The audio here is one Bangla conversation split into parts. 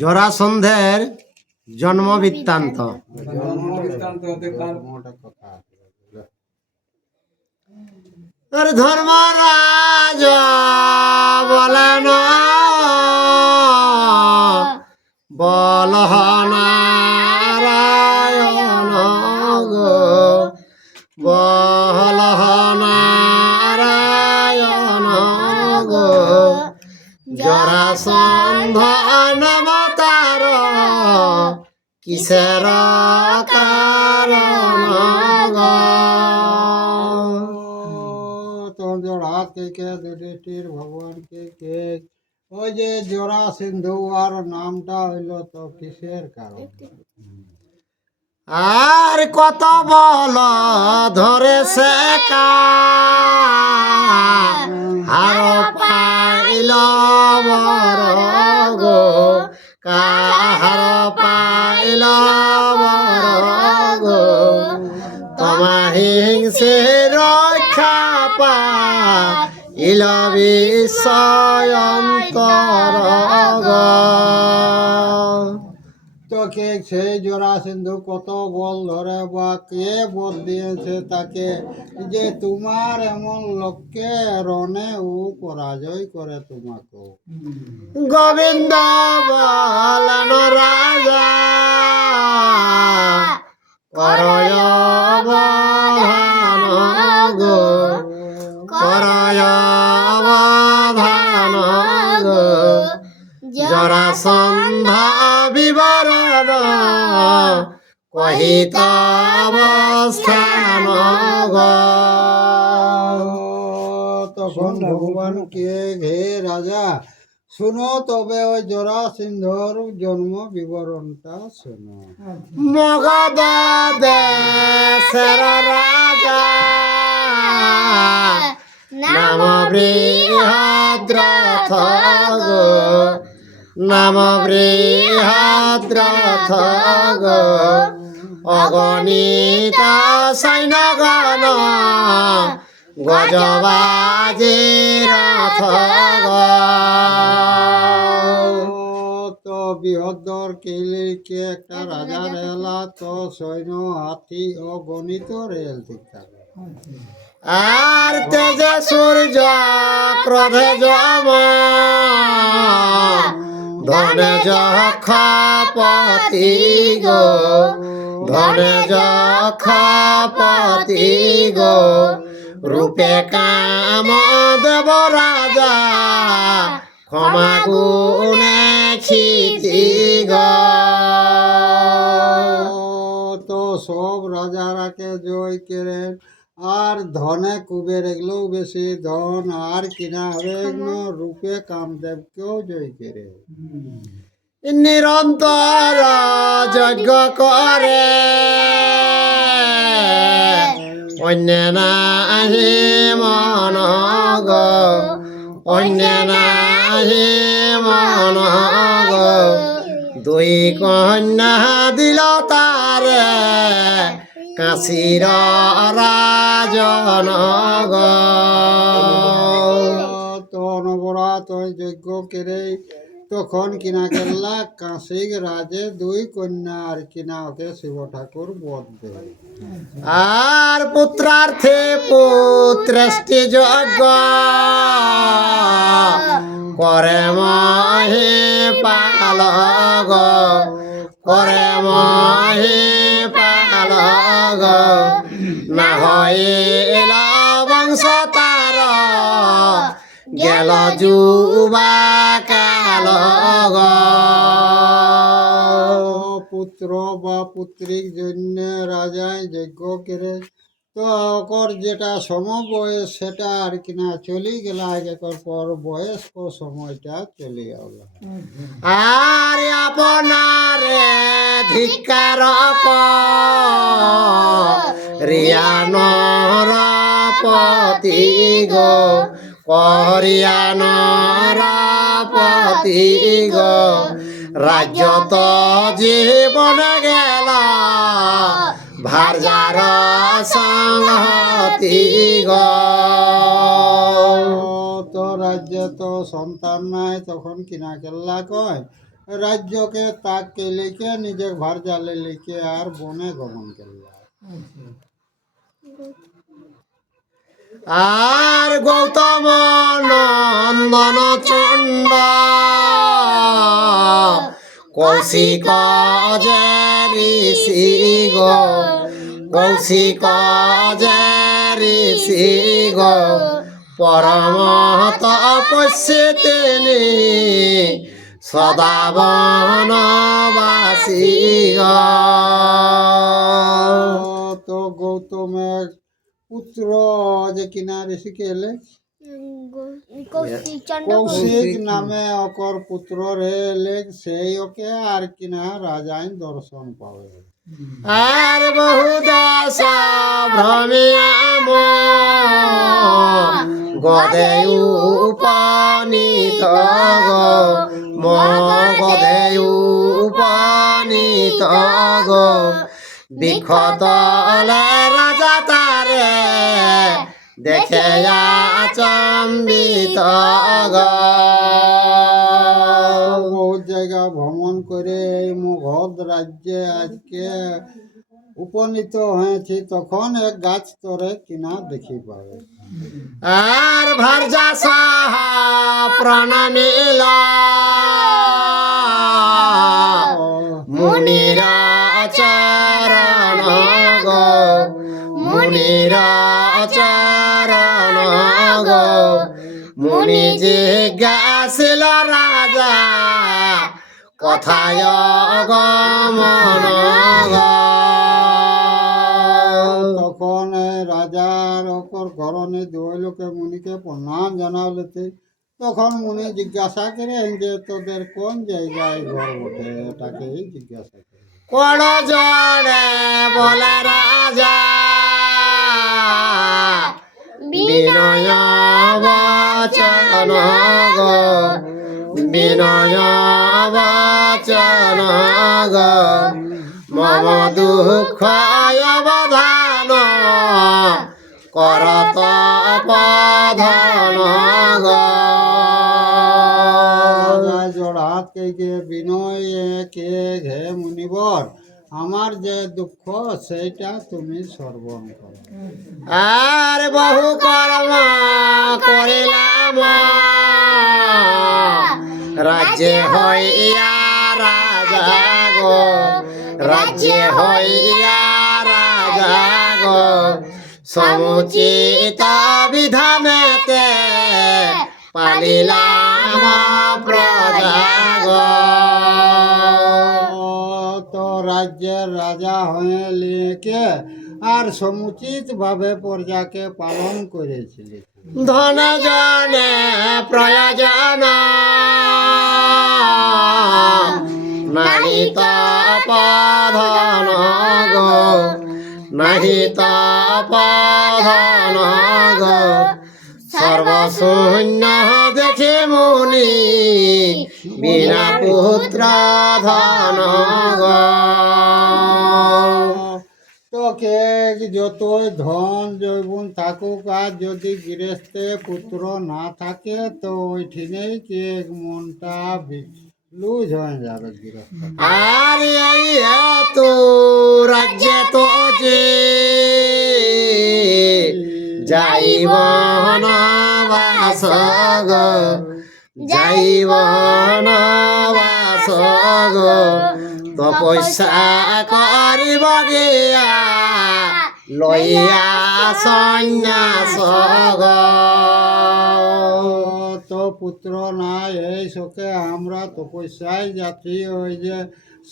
জরাসন্ধের জন্ম বৃত্তান্ত। ধর্মরাজ বলেন বল নারায়ণ গো, বল নারায়ণ গো, জরাসন্ধ অবতার কিসের কারণ গো। জোড়া কে দুটির ভগবান কে ওই যে জোড়া সিন্ধু আর নামটা হইল তো কিসের কারণ? আর কত বল ধরে সে আর পাইল বড় গো, কাহার পাইল বড় গো, তোমা হিংসে রক্ষা পা ইল বিশ্বয়ন্তর গো। তোকে সেই জোড়া সিন্ধু কত বল ধরে বা কে বল দিয়েছে তাকে যে তোমার এমন লোককে রণে ও পরাজয় করে তোমাকে? গোবিন্দ বলেন রাজা করয় অবধান গো, করয় অবধান গো, জরাসন্ধ বিবরণ কহিত অবস্থান গো। তখন ভগবান কে হে রাজা শুনো তবে ওই জরাসন্ধর জন্ম বিবরণটা শুনো। মগধ দেশের রাজা নাম বৃহদ্রথ গো, নাম বৃহদ্রথ গো, অগণিত সৈন্যগণ গজবাজি রথ গো। তো বৃহদ্র কে একটা রাজা রেলা তো সৈন্য হাতি ও গণিত রেল ঠিক থাকে। আর তেজে সূর্য ক্রোধে যম ধনে যক্ষপতি গো, ধনে যক্ষপতি গো, রূপে কাম দেব রাজা ক্ষমা গুণে ক্ষিতি গো। তো সব রাজারাকে জয় করেন আর ধনে কুবের এগুলোও বেশি ধন আর কিনা হবে এগুলো রূপে কামদেবকেও জয় করে নিরন্তর যজ্ঞ করে অন্য নাহি মন গো, অন্য নাহি মন গো, দুই কন্যা দিল তারে কাশীর রাজন গো। তো নবরাত যজ্ঞ করে তখন কিনা কেল্লা কাশী রাজে দুই কন্যা আর কিনা ওকে শিব ঠাকুর বধ দেয়। আর পুত্রার্থে পুত্রেষ্টি যজ্ঞ করে মহে পাল গো, করে মহে পাল গো, না হইল বংশ তার গেল যুবা কাল গো। পুত্র বা পুত্রীর জন্য রাজায় যজ্ঞ করে তো ওকর যেটা সমবয়স সেটা আর কিনা চলে গেল, আগেকার পর বয়স্ক সময়টা চলে গেল। আর আপনারে ধিক্কার রিয়ানর পতি গো, করিয়ানর পতি গো, রাজ্য তো জীবন গেল ভার্যার সংহতি গো। তো রাজ্যে তো সন্তান নাই, তখন কিনা কেল্লা কয় রাজ্যকে তাকে লিখে নিজে ভার জালে লিখে আর বনে গমন করলা। আর গৌতম নন্দন চণ্ড কৌশিক যে ঋষি গো, কৌশিক যে ঋষি গো, পরম তপস্বী তিনি সদা বনবাসী গো। তো গৌতমের পুত্র যে কিনা ঋষিকে এলে কৌশিক নামে অকর পুত্র রে এলে, সেই ওকে আর কিনা রাজাই দর্শন পাবে। আর বহু দাস ভ্রমিয়াম গদে উপনীত গো, গদে উপনীত গো, বিক্ষতলে রাজা তারে দেখে আচম্বিত গো। বহু জায়গা ভ্রমণ করে এই মগধ রাজ্যে আজকে উপনীত হয়েছি, তখন এক গাছ তরে কিনা দেখি পাবে। আর ভার্যা সাহা প্রণমিল মুনিরা চরণ গো, মুনিরা চরণ গো, মুনি জিজ্ঞাসিল রাজা কথায় গমন গো। তখন রাজার ওপর ঘরণে দুই লোকে মুনিকে প্রণাম জানালেতে, তখন মুনি জিজ্ঞাসা করে যে তোদের কোন জায়গায় ঘর ওঠে, এটাকেই জিজ্ঞাসা করে। কোন জনে বলে রাজা বিনয় বচন গো, বিনয় বচন গো, মম দুঃখ অবধান করত অপধান গো। জোড়হাত কে বিনয় কে ঘে মুনিবর, আমার যে দুঃখ সেইটা তুমি শ্রবণ করো। আর বহু কর্ম করিলাম রাজ্যে হইয়া রাজা গো, রাজ্যে হইয়া রাজা গো, সমুচিত বিধানেতে পালিলাম প্রজা গো। তো রাজ্যের রাজা হয়ে লিখে আর সমুচিত ভাবে প্রজাকে পালন করেছিলি। ধন জনে প্রয়োজন নাহি তপধন গো, নাহি তপধন গো, সর্বশূন্য দেখে মুনি বিনা পুত্র ধন গো। তোকে যতই ধন জৈবন থাকুক, আর যদি গৃহস্থে পুত্র না থাকে তো ওইঠিনেই কে মনটা লুজ হয়ে যাবে গৃহস্থ। আর এই তো রাজ্যে তো যে যাইব বনবাস গো, যাইব বনবাস গো, তপস্যা করিব গিয়া লইয়া সন্ন্যাস গো। তো পুত্র নাই, এই শোকে আমরা তপস্যায় যাচ্ছি, ওই যে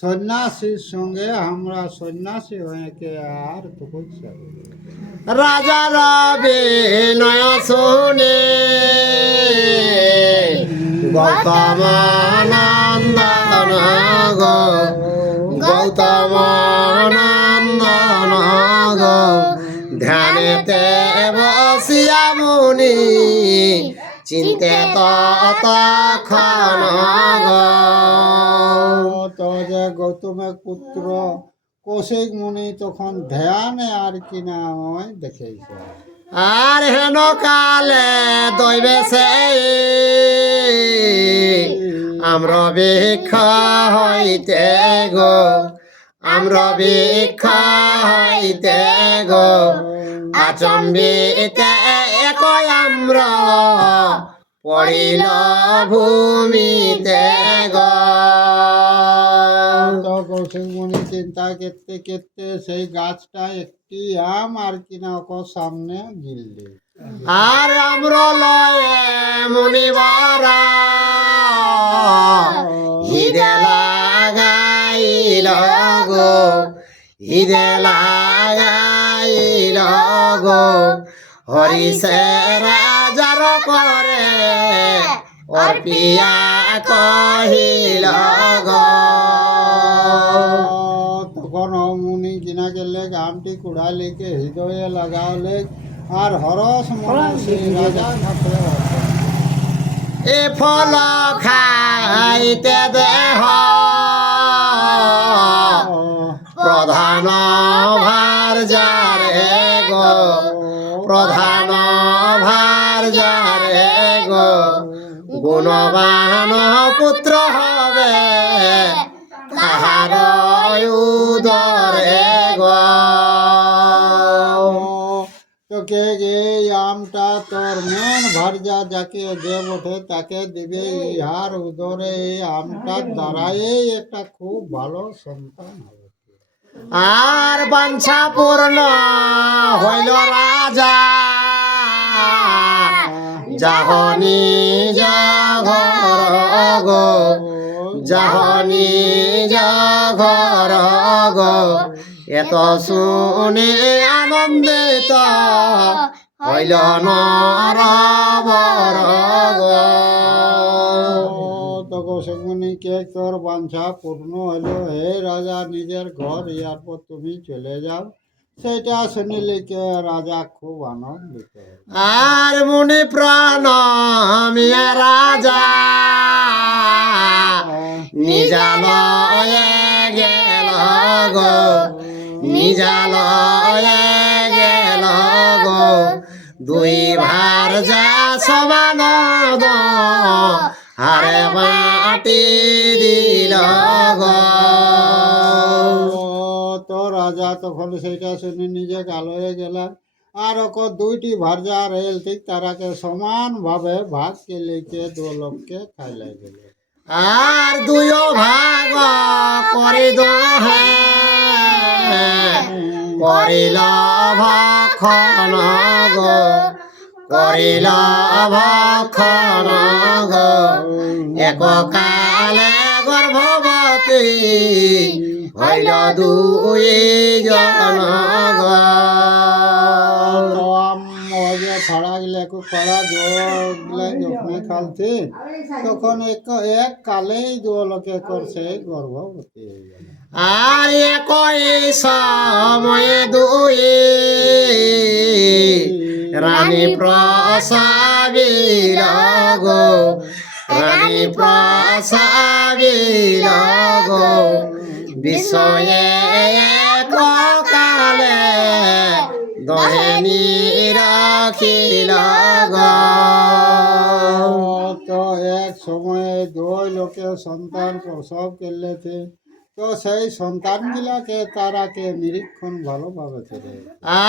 সন্ন্যাসীর সঙ্গে আমরা সন্ন্যাসী হয়ে কে আর তপস্যা করি। রাজার বিনয় শুনে গৌতম নন্দন গো, গৌতম নন্দন গো, ধ্যানেতে বসিয়া মুনি চিন্তে তখন গো। তো যে গৌতমের পুত্র কৌশিক মুনি তখন ধ্যানে আর কিনা হয় দেখেছে। আর হেন কালে দইবে সে আম্র বৃক্ষ হইতে গো আম্র বৃক্ষ হইতে গো আচম্বিতে এক আম্র পড়িল ভূমিতে গো। তো কৌশিক মুনি চিন্তা করতে করতে সেই গাছটা একটি আম আর কিনা ওর সামনে গিললি। আর আম্র লয়ে মুনিবরা হিদে লাগাইল গো হিদে লাগাইল গো হরিষে রাজার করে অর্পিয়া কহিল গো। তখন মুনি কিনা গেলে আমটি কুড়ালিকে হৃদয়ে লাগালে আর হরস মনে সেই রাজা ঘাটে এ ফল খাইতে দেহ প্রধান ভার যারে গো প্রধান ভার যারে গো গুণবান পুত্র হবে তাহার উদরে গো। তোকে এই আমটা তোর মেন ভার্যা যাকে দেব ওঠে তাকে দিবে। ইহার উদরে এই আমটার দ্বারাই একটা খুব ভালো সন্তান হবে। আর বাঞ্ছা পূর্ণ হইল রাজা যাহনি ঘর গো যাহনি ঘর গো এত শুনে আনন্দিত হইল নরবর গো। তো কৌশিকমণিকে তোর বাঞ্ছা পূর্ণ হলো, হে রাজা নিজের ঘর ইয়ার পর তুমি চলে যাও। সেটা শুনিলে কে রাজা খুব আনন্দিত। আর মুনি প্রাণ মিয়া রাজা নিজালয়ে গেল গো নিজালয়ে গেল গো দুই ভার যা সমান হারে মাটি দিল গো। তো রাজা তখন সেইটা শুনে নিজে কালো হয়ে গেল। আর ওকে দুইটি ভার্যা রেল ঠিক তারাকে সমান ভাবে ভাগ কে লিখে দু লোককে খাইলে গেল। আর দুয়ো ভাগ করি দহে করিল ভক্ষণ গো করিল ভক্ষণ গো এক কালে গর্ভবতী হইল দুই জন গো। ফাড়া গিলে ফাড়া গিলে যখন খালছে তখন এক কালেই দু লোকে করছে গর্ভবতী হয়ে গেল। আর একই সময়ে দুই রানী প্রসাবিল গো রানী প্রসাবিল গো বিষয়ে এক কালে দহেনি রাখিল গো। তো এক সময়ে দুই লোকে সন্তান প্রসব করলেছে। তো সেই সন্তান গুলাকে তারাকে নিরীক্ষণ ভালোভাবে করে।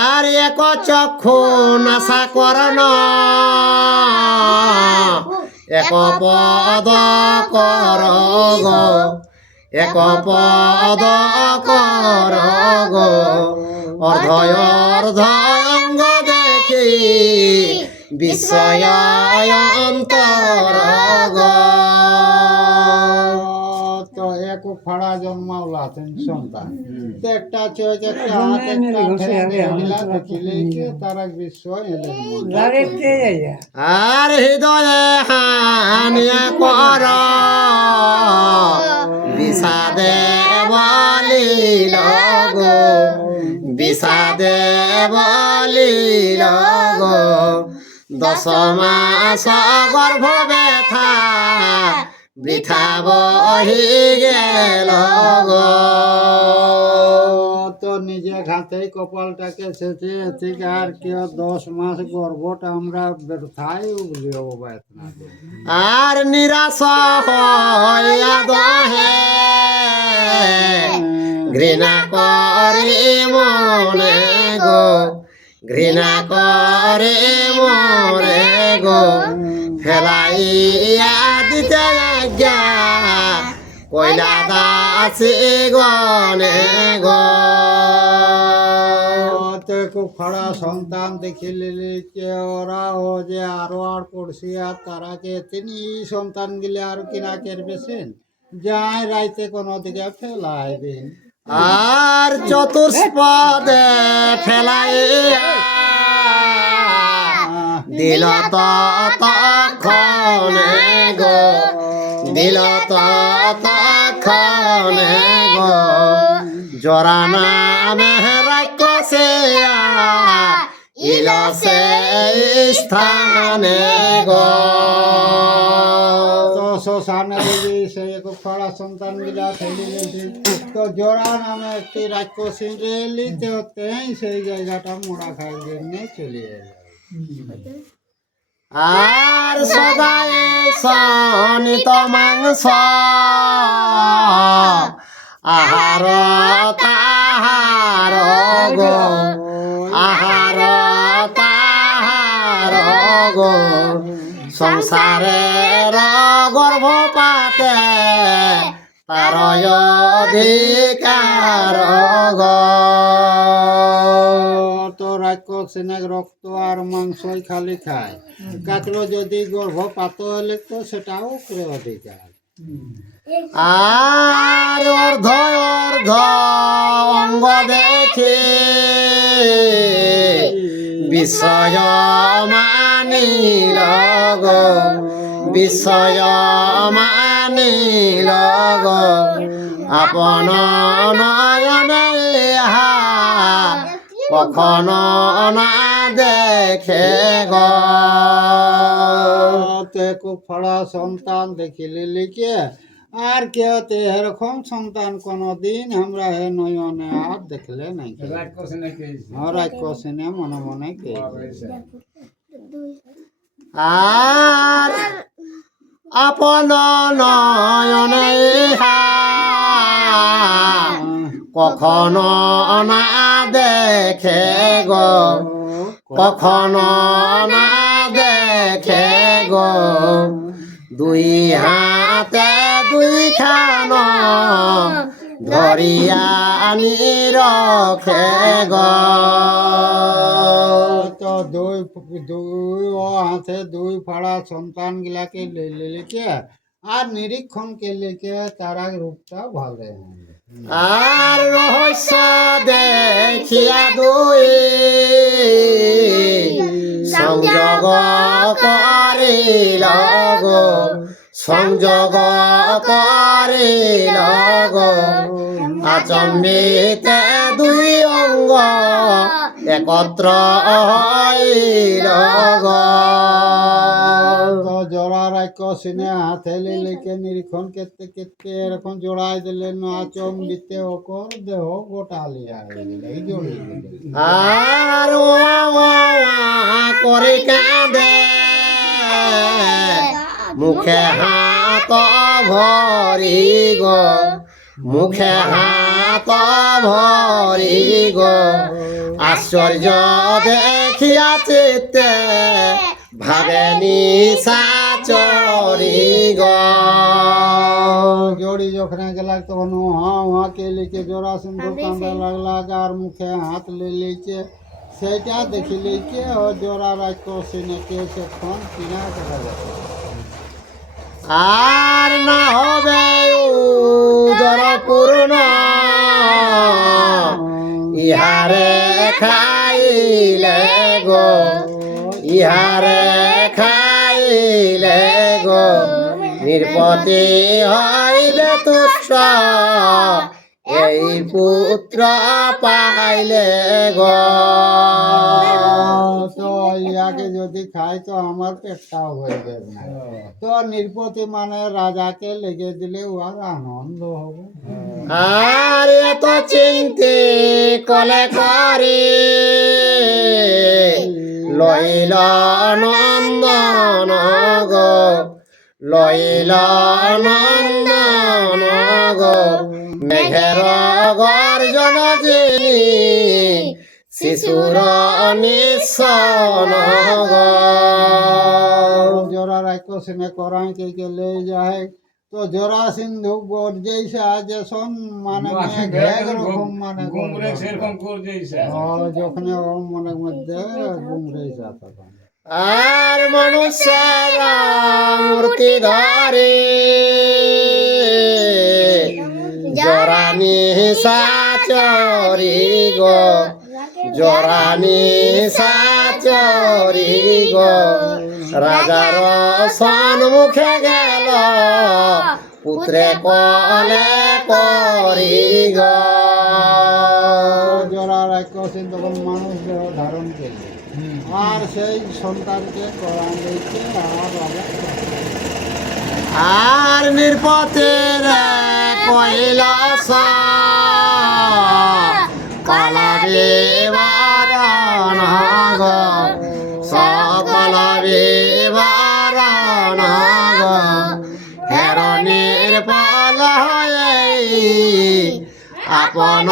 আর এক চক্ষু নাশা করন এক পদ কর গো এক পদ কর গো অর্ধয় অর্ধঙ্গ দেখি বিস্ময় অন্তর গো। তো এক ফাড়া জন্মাওলা সন্তান। তো একটা চোখ একটা হাত একটা ঠেলা দেখিলে কি তারা বিস্ময় এলেন। আর হৃদয়ে হানিয়া কর বিষাদে বলিল গো বিষাদে বলিল গো 10 মাস গর্ভ ব্যথা বৃথা বহি গেল গো। তো নিজে ঘাতেই কপালটাকে সেচে থেকে আর কেউ 10 মাস গর্ভটা আমরা ব্যথাই উগলিও বায়না আর নিরাশ হইয়া দহে ঘৃণা করে মনে গো, ঘৃণা করে মনে গো, ফেলাইয়া দিতে আজ্ঞা কইলা দাসী গনে গো। খুব খরা সন্তান দেখিলে কে ওরা ও যে আরো আর পড়ছি আর তারাকে তিনি সন্তান গিলে আর কিনা কেরবেছেন যাই রাইতে কোনো দিকে ফেলাই দিন আর চতুষ্পদে ফেলাইয়া দিল তখনে গো, দিল তখনে গো, জরা নামে রাক্ষসে ইল সে স্থানে গো। তো শ্মশানে দেখি সেই খুব খরা সন্তান গিলা ফেলে গেছে তো জোড়া নামে একটি রাক্ষসী রেলিতে হতেই সেই জায়গাটা মোড়া খাই জন্য চলে এলো। আর সদাই সনিত মাংস আহার তাহার গো, আহার তাহার গো, সংসারের গর্ভপাতে তার অধিকার গো। তো রাক্ষসী রক্ত আর মাংসই খালি খায় কাকলো যদি গর্ভপাত হলে তো সেটাও করে অধিকার। আর অর্ধ অর্ধ অঙ্গ দেখে বিষয় মানিল গো, বিষয় মানিল গো, আপন নয়নে ইহা কখনো না দেখে গো। খুব ফড়া সন্তান দেখিলে লিখে আর কেউ তো এরকম সন্তান কোনদিন আমরা হে নয়নে আর দেখলে নাই রাক্ষসিনে মনে মনে কে আর আপন নয়নে ইহা কখনো না দেখে গো, কখনো না দেখে গো, দুই হাতে দুই খান ধরিয়া আনি রখে গো। তো দুই দুই ও হাতে দুই ফাড়া সন্তান গিলাকে লিখে আর নিরীক্ষণ কে লিখে তারা রূপটা ভালো আর রহস্য দেখিয়া দুই সংযোগ করিল গো, সংযোগ করিল গো, আচম্বিতে দুই অঙ্গ একত্র হইল গো। তো জোড়া রাক্ষসিনে হাতে লিখে নিরীক্ষণ করতে করতে এরকম জোড়াই দিলেন আচম্বিতে অকর দেহ গোটা লিয়া এই জড়িয়ে দিলেন। আর করে কাঁদে মুখে হাত ভরি গো, মুখে হাত ভরি গো, আশ্চর্য দেখিয়া চিত্তে ভাবে নিশাচরি গো। জড়ি যখন গেলা তখন হা কে লিখে জোড়া সিন্ধুর কাঁদে লাগলা আর মুখে হাত লিখে সেইটা দেখি লিখে ও জোড়া রাক্ষসিনে কে সেক্ষণ কিনা দেখা যাচ্ছে। আর না হবে উদর পূর্ণ ইহারে খাইলে গো, ইহারে খাইলে গো, নির্পতি হইবে তুষ্ট এই পুত্র পাইলে গো। তো ইয়াকে যদি খাই তো আমার পেটটাও হয়ে যাবে না। তো নৃপতি মানে রাজাকে লেগে দিলে উহার আনন্দ হবে। আর এত চিন্তি কলে করি লইল নন্দন গো, লইল নন্দন গো, মেঘের গর্জন যিনি শিশুর নিঃসন গো। জরা রাক্ষসিনে করাইকে গেলে যায় তো জরা সিন্ধু গর্জেইছে যে সন মানে ঘেগ রকম মানে যখন মনের মধ্যে গুমরেইছে তখন আর মনুষ্যের মূর্তি ধরে জরা নিশাচরি গো, জরা নিশাচরি গো, রাজার সম্মুখে গেল পুত্রে কলে করি গো। জরা রাক্ষসিন তখন মানুষ দেহ ধারণ করল আর সেই সন্তানকে করান দিয়েছে আর রাজা আর নৃপতির কৈলাস কলবে বারণ গো, সকল বিবরণ গো, হের নির্পল হয়ে আপন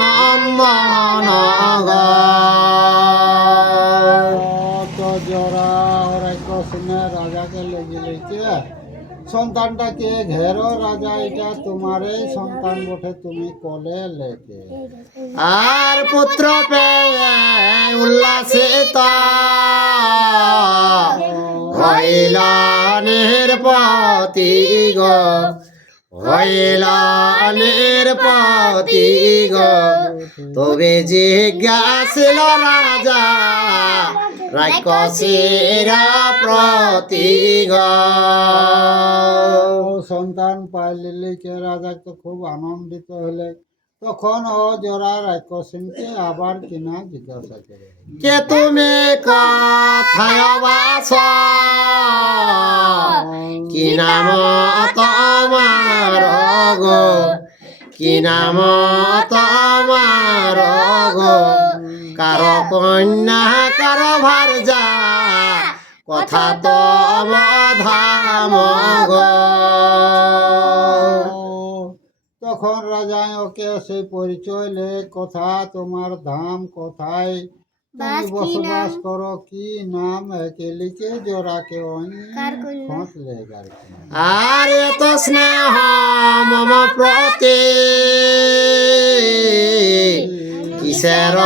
নন্দন গো। তো জরা রাক্ষসিনে রাজাকে লেগে লেগেছে সন্তানটাকে ঘেরো রাজা এটা তোমারই সন্তান বটে তুমি কোলে লেকে। আর পুত্র পেয়ে উল্লাসিত হইল নির্পতি গো, হইল নির্পতি গো, তবে জিজ্ঞাসিল রাজা রাক্ষসীর প্রতি গো। সন্তান পাইলে কে রাজা তো খুব আনন্দিত হলে তখন ও জরা রাক্ষসিনকে আবার কিনা জিজ্ঞাসা করে কে তুমি কথায় বাস, কি নাম তোমার গো, কি নাম তোমার গো, কার কন্যা কার ভারজা কথা তম ধাম গো। তখন রাজা ওকে সেই পরিচয় লে কথা তোমার ধাম কোথায় তুমি বসবাস করো কি নাম একে লিখে জোড়াকে খোঁজ লে আর এত স্নেহ মম প্রতি কিসের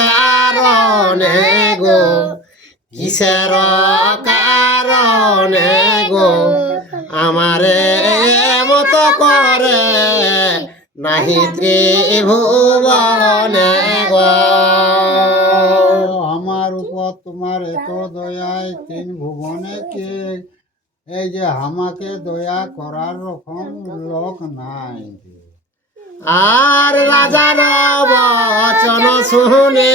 কারণে গো, কিসের কারণে গো, আমারে মতো করে নাহি ত্রিভুবনে গো। আমার উপর তোমার এত দয়ায় তিন ভুবনে কে এই যে আমাকে দয়া করার রকম লোক নাই। আর রাজার বচন শুনে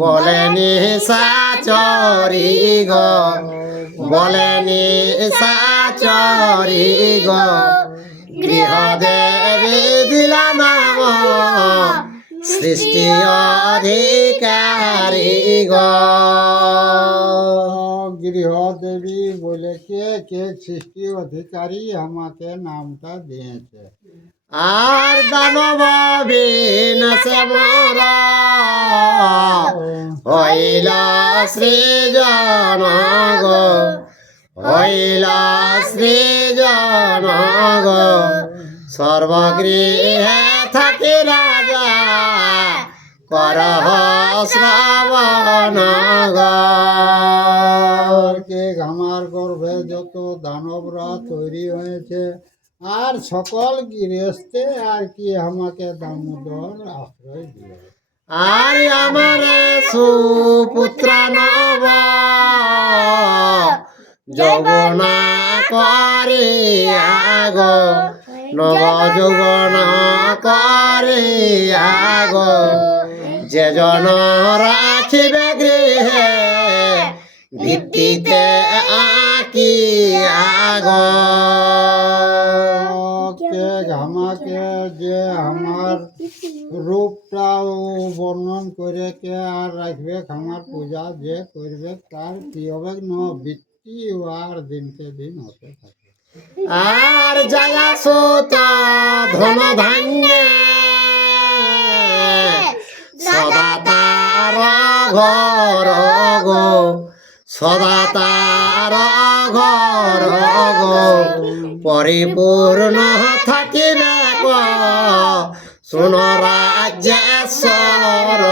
বলেনি সাচরি গো, বলেনি সাচরি গো, গৃহ দেবী দিলা নাম সৃষ্টি অধিকারী গো। গৃহ দেবী বলে কে সৃষ্টি অধিকারী আমাকে নামটা দিয়েছে। আর দানব বিনাশে মোর হইল সৃজন গো, হইল সৃজন গো, সর্বগৃহে থাকি রাজা করহ শ্রবণ গো। আমার গর্ভে যত দানবরা তৈরি হয়েছে আর সকল গৃহস্থে আর কি আমাকে দামোদর আশ্রয় দিল। আর আমার সুপুত্র নব যৌবনা করিয়া গো, নব যৌবন করে আগ যে জন রাখিবে গৃহে ভিত্তিতে আঁকি আগ কে আমাকে যে আমার রূপটাও বর্ণন করে কে আর রাখবে আমার পূজা যে করবে তার কি হবে ন বৃত্তি আর দিনকে দিন হতে থাকে। আর জাগা সুত ধন ধান্য সদা তার ঘর গো সদা তার ঘর গো পরিপূর্ণ থাকিবে গো শুন রাজ্যেশ্বর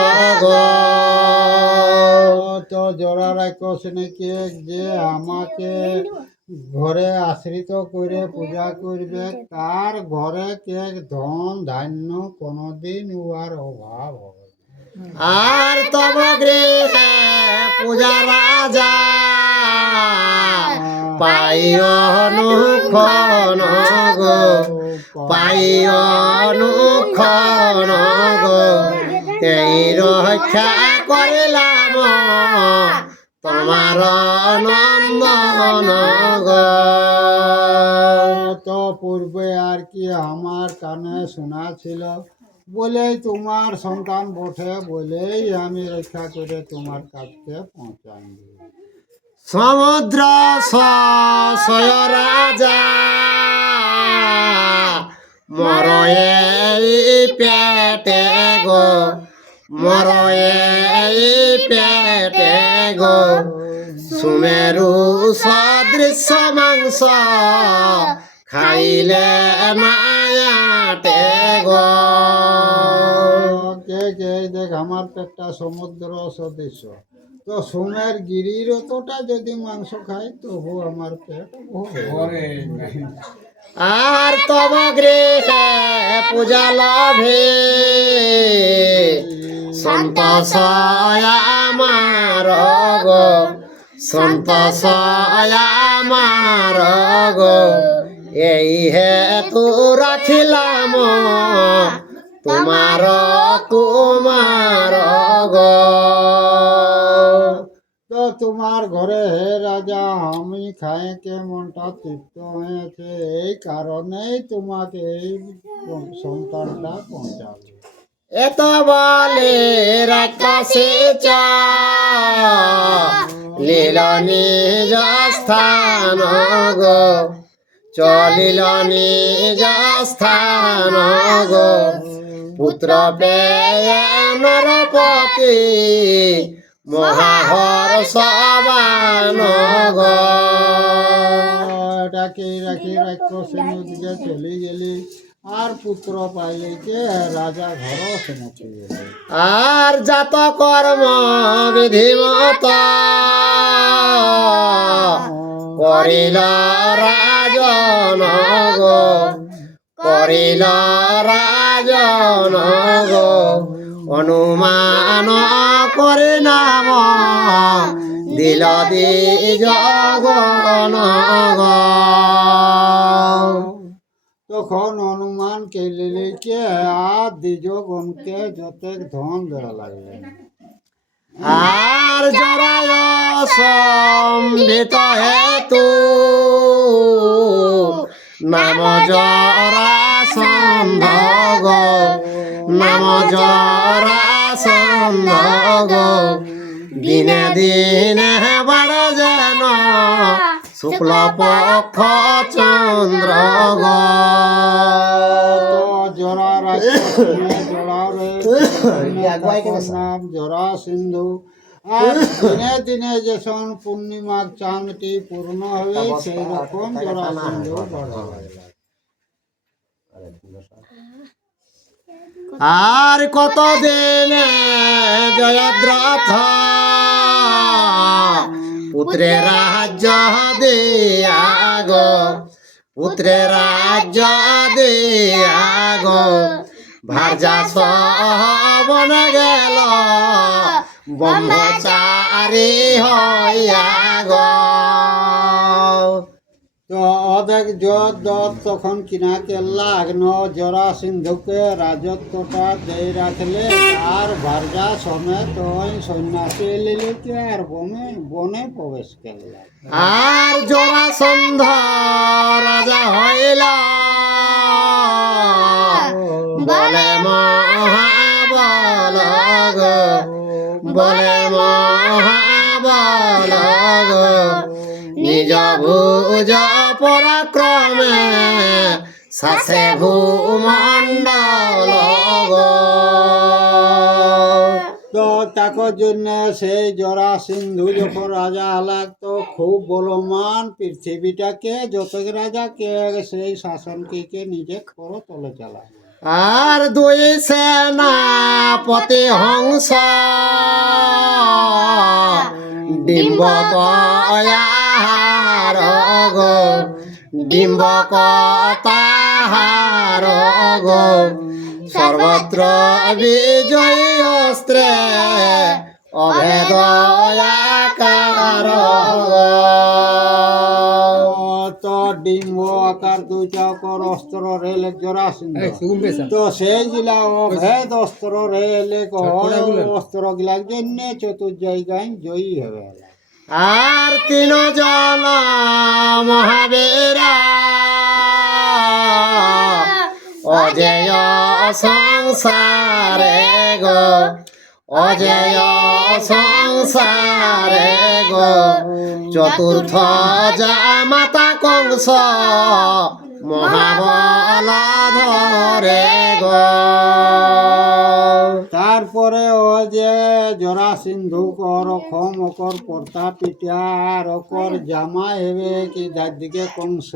গো। তো জোড়া রাখো নাকি যে আমাকে ঘরে আশ্রিত করে পূজা করবে তার ঘরে কে ধন ধান্য কোনোদিন উহার অভাব হবে না। আর তব গৃহে পূজা রাজা পাইয়নুখন গো পাইয়নুখন গো এই রক্ষা করিলাম তোমার নন্দন গো। তো পূর্বে আর কি আমার কানে শোনা ছিল বলেই তোমার সন্তান বটে বলেই আমি রক্ষা করে তোমার কাছে পৌঁছাই দিই। সমুদ্র সয় রাজা মর এই পেটে গো মর এই পেটে গো সুমেরু সদৃশ মাংস খাইলে মায়াটে গো। কে দেখ আমার পেটটা সমুদ্র সদৃশ, তো সোমের গিরির অতটা যদি মাংস খাই তবু আমার পেট ভরে নাই। আর তব গৃহে পূজা লভে সন্তোষ আমার গো সন্তোষ আমার গো এই হেতু রাখিলাম তোমার কুমার গো। তো তোমার ঘরে হে রাজা আমি খাই কে মনটা তৃপ্ত হয়েছে, এই কারণেই তোমাকে এই সন্তানটা পৌঁছাবে। এত বলে রাক্ষসে চলিল নিজ স্থান গো চলিল নিজ স্থান গো পুত্র পেয়ে নরপতি মহাহর্ষবান গো। এটাকে রাখি রাক্ষসের দিকে চলে গেলি আর পুত্র পাইলে কে রাজা ঘর সেনাতে গেলে। আর জাত কর্ম বিধিমত করিল রাজন গো করিল রাজন গো অনুমান করে নাম দিল জগন গো। তখন অনুমান কেলিলে কে আর দ্বিজগণকে যতেক ধন দেওয়া লাগলেন। আর জরায় সম্বিত হেতু নাম জরাসন্ধ গো নাম জরাসন্ধ গো দিনে দিনে বাড়ে যেন শুক্ল পক্ষ চন্দ্র গো। জরা নাম জরা সিন্ধু। আর দিনে দিনে যখন পূর্ণিমার চাঁদটি পূর্ণ হবে সেই রকম জরা সিন্ধু বড় হয়। আর কতদিন জয়দ্রথ পুত্রের রাজ্য দিয়া গো পুত্রের রাজ্য দিয়া গো ভার্যা সবন গেল ব্রহ্মচারী হইয়া গো। তো অধেক যত তখন কিনা কেল্লা আগ্ন জরাসিন্ধুকে রাজত্বটা দিয়ে রাখলে তার ভার্যা সমেত ওই সন্ন্যাসী লিলিকে আর বনে প্রবেশ করলে। আর জরাসন্ধ রাজা হইল বলে মহাবল গো, বলে মহাবল গো, নিজ ভুজ পরাক্রমে শাসে ভূমণ্ডল গো। তো তাকর জন্য সেই জরাসিন্ধু যখন রাজা হলাক তো খুব বলমান পৃথিবীটাকে যত রাজাকে সেই শাসনকে নিজে খরো তলে চালায়। আর দুই সেনাপতি হংস ডিম্বক গো, ডিম্বক তাহার গো, সর্বত্র বিজয়ী অস্ত্রে অভেদ আকার গো। তো ডিম্ব আকার দুইটা কর অস্ত্র রেলে জরাসিন্ধু তো সেই গিলা অভেদ অস্ত্র রেলে অস্ত্র গিলার জন্য চতুর জায়গায় জয়ী হবে। আর তিনজন মহাবীরা অজেয় সংসারে গো, অজেয় সংসারে গো, চতুর্থ জামাতা কংস মহাবল ধরে গো। তারপরে ও যে জরাসিন্ধু কর খম অকর পর্তা পিটা আর অকর জামা হেবে কি যারদিকে কংস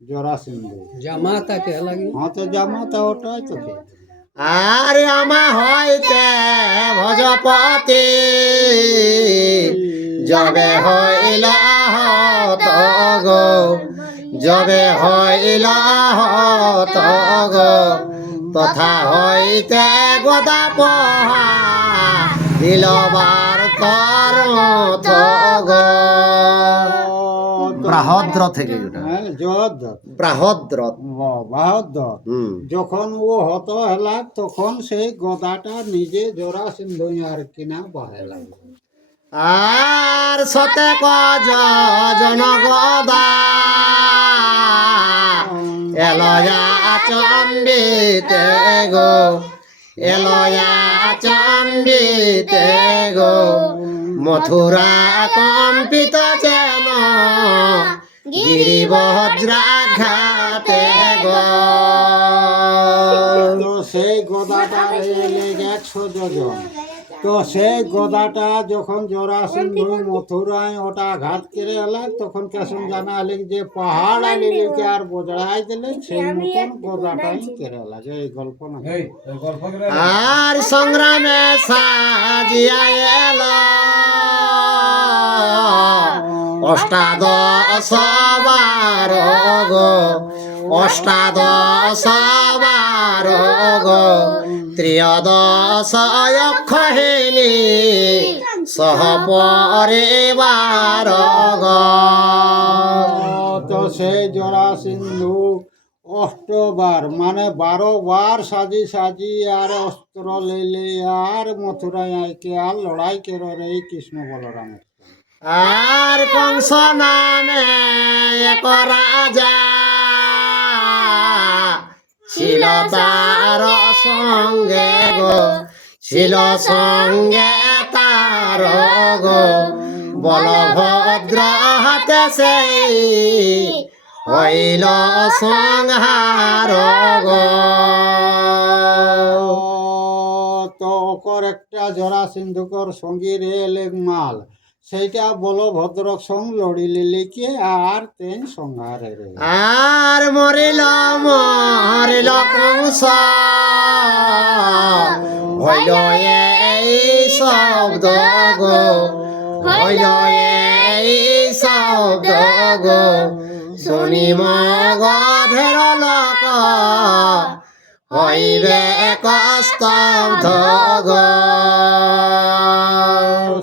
জরাসিন্ধু জামা তাকে লাগে হ্যাঁ তো জামা তা ওটাই তো কে। আর আমা হইতে ভজপতি যবে হইল হত গো, যবে হইল হত গো, তথা হইতে গদা পহা দিলবার কর্ম গো। ব্রাহদ্র থেকে ওটা হ্যাঁ যোদ্ধ ব্রাহদ্র। বাহাদুর হুম। যখন ও হত হেলা তখন সেই গদাটা নিজে জরাসিন্ধু আর কিনা বাহে লাগলো। আর শতেক জন গদা এলয়া চম্বিতে গো, এলয়া চম্বিতে গো, মথুরা কম্পিত যেন গিরিবজ্রাঘাতে গো। তো সেই গদাটা রেলে 100 জন। তো সেই গদাটা যখন জরাসিন্ধু মথুরায় ওটা ঘাত করে এলাক তখন কেসন জানা হলেন যে পাহাড় আলিকে আর বজড়াই দিলেন সেই মতন গদাটাই করে এলাক। এই গল্প না আর সংগ্রামে সাজিয়া এল অষ্টাদশ বার গো, অষ্টাদশ বার গো, ত্রয়োদশ অক্ষহিনী সহ পরিবার গো। তো সেই জরাসিন্ধু 8 বার মানে 12 বার সাজি সাজি আর অস্ত্র লেলে আর মথুরায় আইকে আর লড়াই করে রে কৃষ্ণ বলরামের। আর কংস নামে এক রাজা ছিল তার সঙ্গে গো, ছিল সঙ্গে তার গো, বলভদ্র হাতে সেই হইল সংহার গো। তো ওকর একটা জরাসিন্ধুকর সঙ্গী রেল মাল সেইটা বলভদ্র সঙ্গ লড়িলে লিখে আর তেন সংহারে রে। আর মরিল মরিল কংস হইল এই শব্দ গো, হইল এই শব্দ গো, শুনি মগধের লোক হইবে কস্তব্ধ গো।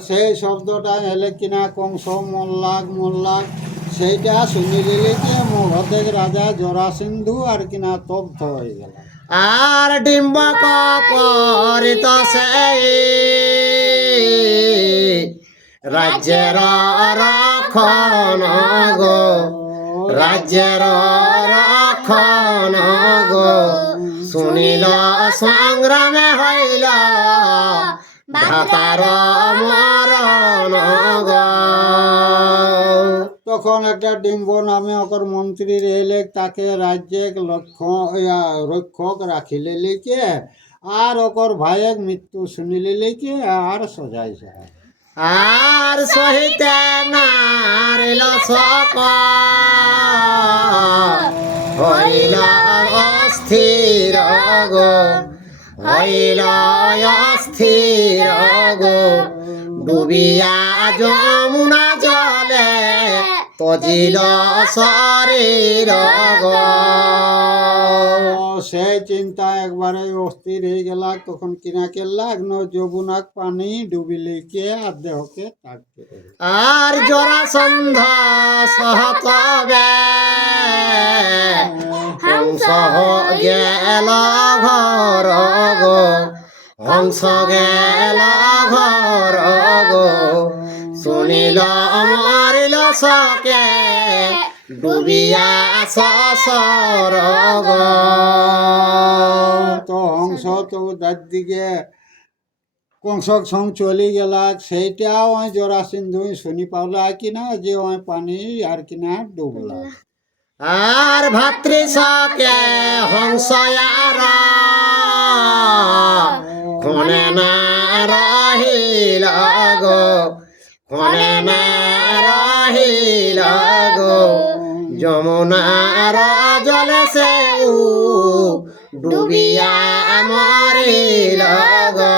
সেই শব্দটা এলে কিনা কংস মোল্লাক সেইটা শুনি লিলি কি মগধের রাজা জরাসিন্ধু আর কিনা তপ্ত হয়ে গেল। আর ডিম্বক করিত সেই রাজ্যের রক্ষণ গো, রাজ্যের রক্ষণ গো, শুনিল সংগ্রামে হইল ভাতার মরণ গো। তখন একটা ডিম্ব নামে অকর মন্ত্রী এলে, তাকে রাজ্যে রক্ষক রাখিলে লিখে, আর অকর ভাইয়ের মৃত্যু শুনিলে লিখে আর সজাই যায়। আর সহিতে নারিল শোক হইল অস্থির গো, হইল অস্থির গো, ডুবিয়া যমুনা জলে তজিল শরীর গো। সেই চিন্তা একবারে অস্থির হয়ে গেল। তখন কিনা কেল্লা যমুনাক পানি ডুবিলে কে আর দেহকে থাকতে। আর জরাসন্ধ সহতবে হংস গেল ঘর গো, হংস গেল ঘর গো, শুনিল মরিল সকে ডুবিয়া সসর গো। তো হংস তো তার দিকে কংসক সং চলে গেল। সেইটাও জরাসিন্ধু শুনি পাওলা কিনা যে ওই পানি আর কিনা ডুবলা। আর ভাতৃ সকে হংসয়ার ক্ষণে না রহিল গো, ক্ষণে না রহিল গো, যমুনার জলে সে ডুবিয়া মরিল গো।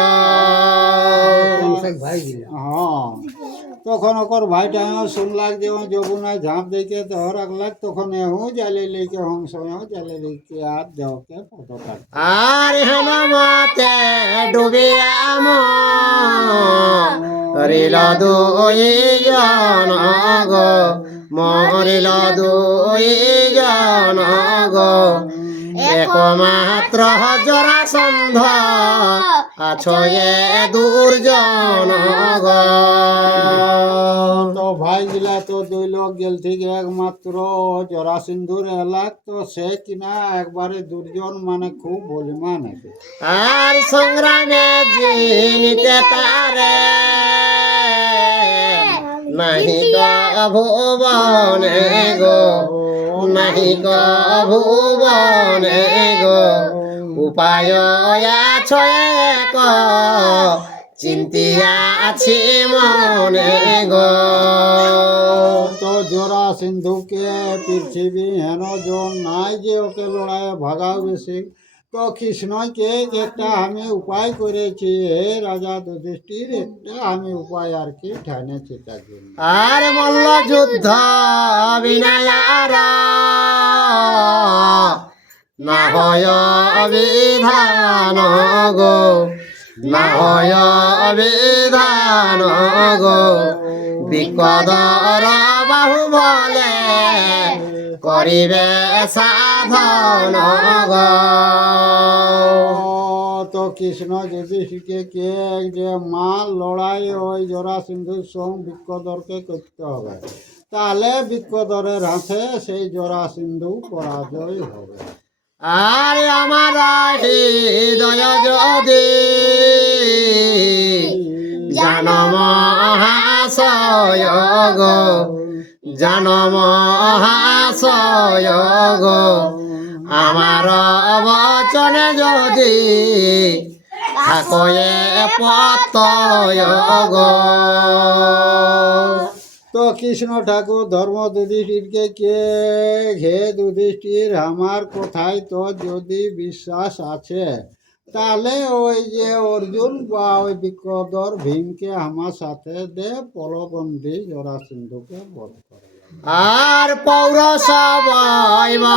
হ্যাঁ, তখন ওকর ভাইটা শুনলাক যে ও যমুনায় ঝাঁপ দেখে দেহ রাখলাক। তখন এও জালে লেকে হংস জালে লেকে আর দেহকে পদ কাট। আর হেমতে ডুবিয়া মরিল দুই জন গো, মরিল দুই জন গো, একমাত্র জরাসন্ধ আছয়ে দুর্জন গো। তো ভাই গিলা তো দুই লোক গেল থেকে একমাত্র জরাসিন্ধুর এলাক। তো সে কিনা একবারে দুর্জন মানে খুব বলিমান আছে। আর সংগ্রামে জিনিতে তারে নাহি ভুবনে গো, নাহি ভুবনে গো, উপায় আছে এক চিন্তিয়া আছি মনে গো। তো জরাসিন্ধুকে পৃথিবী হেন জন নাই যে ওকে লড়াইয়ে ভাগাও বেশি। তো কৃষ্ণকে একটা আমি উপায় করেছি, হে রাজা যুধিষ্ঠির, একটা আমি উপায় আর কি ঠানেছি তার জন্য। আর মল্ল যুদ্ধ বিনায়ার না হয় বিধান গো, না হয় বিধান গো, বিপদর বাহু বলে করিবে সাধন গো। তো কৃষ্ণ যুধিষ্ঠিরকে কে যে মাল লড়াই ওই জরাসিন্ধুর সঙ্গে বিক্ষদরকে করতে হবে, তাহলে বিক্ষদরের হাতে সেই জরাসিন্ধু পরাজয় হবে। আর আমার হৃদয় যদি জান মহাশয় গো, জান মহাশয় গো, আমার বচনে যদি থাকয়ে পতয় গো। তো কৃষ্ণ ঠাকুর ধর্ম যুধিষ্ঠিরকে কে, হে যুধিষ্ঠির, আমার কথায় তো যদি বিশ্বাস আছে, তাহলে ওই যে অর্জুন বা ওই বিক্রদর ভীমকে আমার সাথে দে, পলবন্দি জরাসিন্ধুকে বধ করে। আর পৌরসভ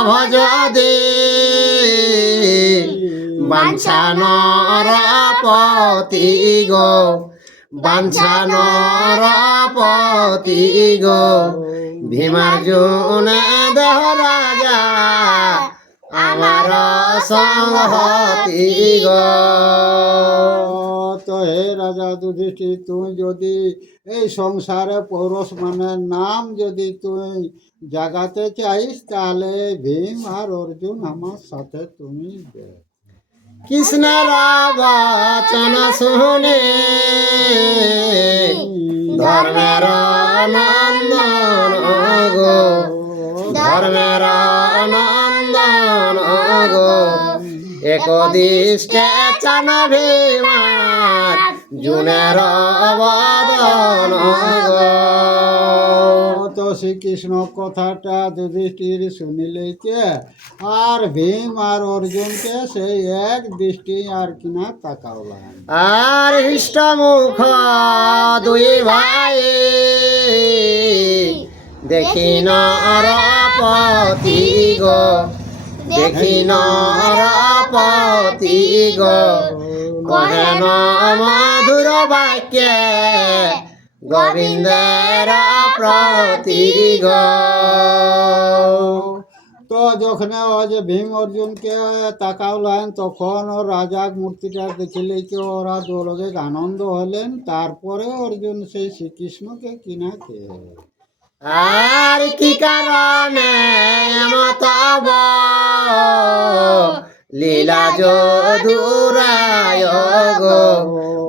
ভজদে বাঞ্ছানর পতি গো, বাঞ্ছানর পতি গো, ভীমার্জুন দেহ রাজা আমার সংহতি গো। তো হে রাজা যুধিষ্ঠির, তুই যদি এই সংসারে পৌরুষ মানে নাম যদি তুই জাগাতে চাইস, তাহলে ভীম আর অর্জুন আমার সাথে তুমি দে। কৃষ্ণের বচন শুনে ধর্মের নন্দন গো, ধর্মের নন্দন গো, একদিষ্টে চান ভীমার জুনের বদন গো। তো শ্রীকৃষ্ণ কথাটা যুধিষ্ঠির শুনিলেছে, আর ভীম আর অর্জুনকে সেই এক দৃষ্টি আর কিনা তাকাওলাম। আর হৃষ্টমুখ দুই ভাই দেখি নরপতি গো, দেখি নরপতি গো, কহেন মধুর বাক্যে গোবিন্দের প্রতি গো। তো যখন ও যে ভীম অর্জুনকে তাকাওলেন, তখন ও রাজা মূর্তিটা দেখিলে কি ওরা দোলকে আনন্দ হলেন। তারপরে অর্জুন সেই শ্রীকৃষ্ণকে কিনা কে আর কি কারণে মতব লীলা যদুরায় গো,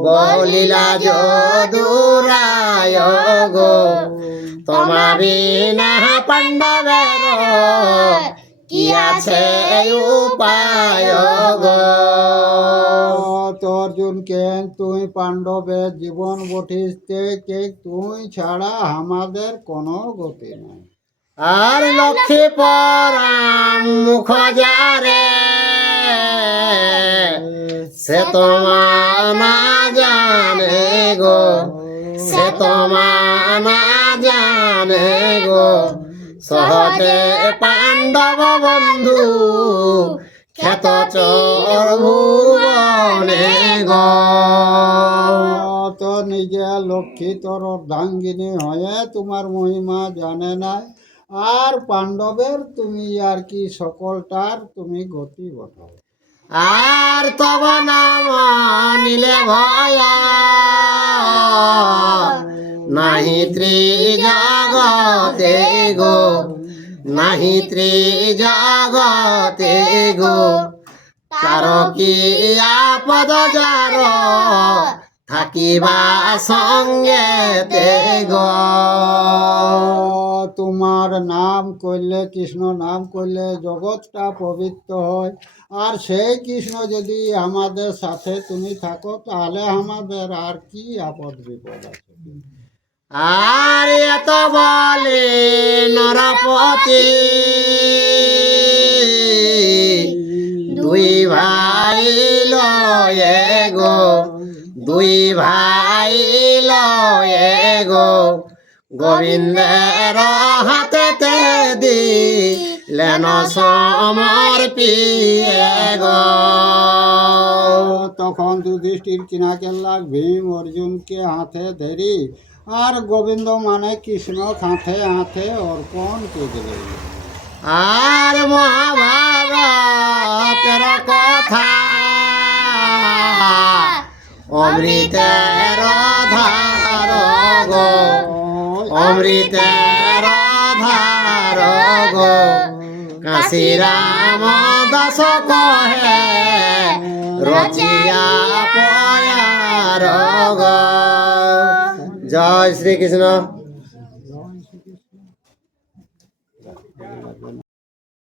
বলীলা যদুরায় গো, তোমা বিনা পাণ্ডবের কি আছে উপায় গো। তো অর্জুন কেন তুই পাণ্ডবের জীবন বঠিসতে, কে তুই ছাড়া আমাদের কোনো গতি নাই। আর লক্ষ্মী পরাম মুখ যারে সে তোমা না জানে গো, সে তোমা না জানে গো, সহজে পাণ্ডব বন্ধু খ্যাত চর ভুবনে গো। তো নিজে লক্ষ্মী তোর অর্ধাঙ্গিনী হয়ে তোমার মহিমা জানে না, আর পাণ্ডবের তুমি আর কি সকলটার তুমি গতি বটাও। আর তব নাম নিলে ভয় নাহি ত্রিজগতে গো, নাহি ত্রিজগতে গো, তার কি আপদ যার থাকিবা সঙ্গেতে গো। তোমার নাম করলে, কৃষ্ণ নাম করলে জগৎটা পবিত্র হয়, আর সেই কৃষ্ণ যদি আমাদের সাথে তুমি থাকো, তাহলে আমাদের আর কি আপদ বিপদ আছে। আর এত বলে নরপতি দুই ভাই লয়ে গো, দুই ভাই লয়ে গো, গোবিন্দের হাতেতে দিলেন সমর্পিয়ে গো। তখন যুধিষ্ঠির কিনাকে লাগ ভীম অর্জুনকে হাতে ধরি, আর গোবিন্দ মানে কৃষ্ণ হাতে হাতে অর্পণ করে দিলেন। আর মহাভারতের কথা অমৃতের ধার গো, অমৃতের ধার গো, কাশী রাম দাস কহে রচিয়া পয়ার গো। জয় শ্রীকৃষ্ণ।